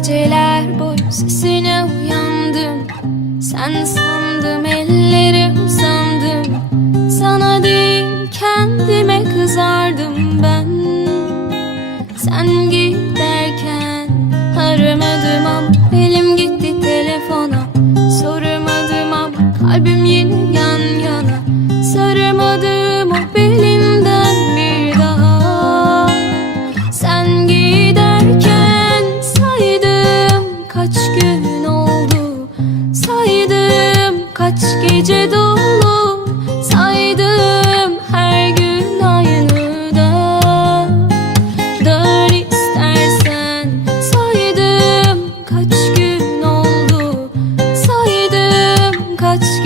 Geceler boyu sesine uyandım. Sen sandım elleri uzandım Sana değil kendime kızardım ben. Sen giderken aramadım ama Elim gitti telefona. Soramadım ama kalbim yine yan yana. kaç gece dolu saydım her gün aynı da. Dön istersen saydım kaç gün oldu saydım kaç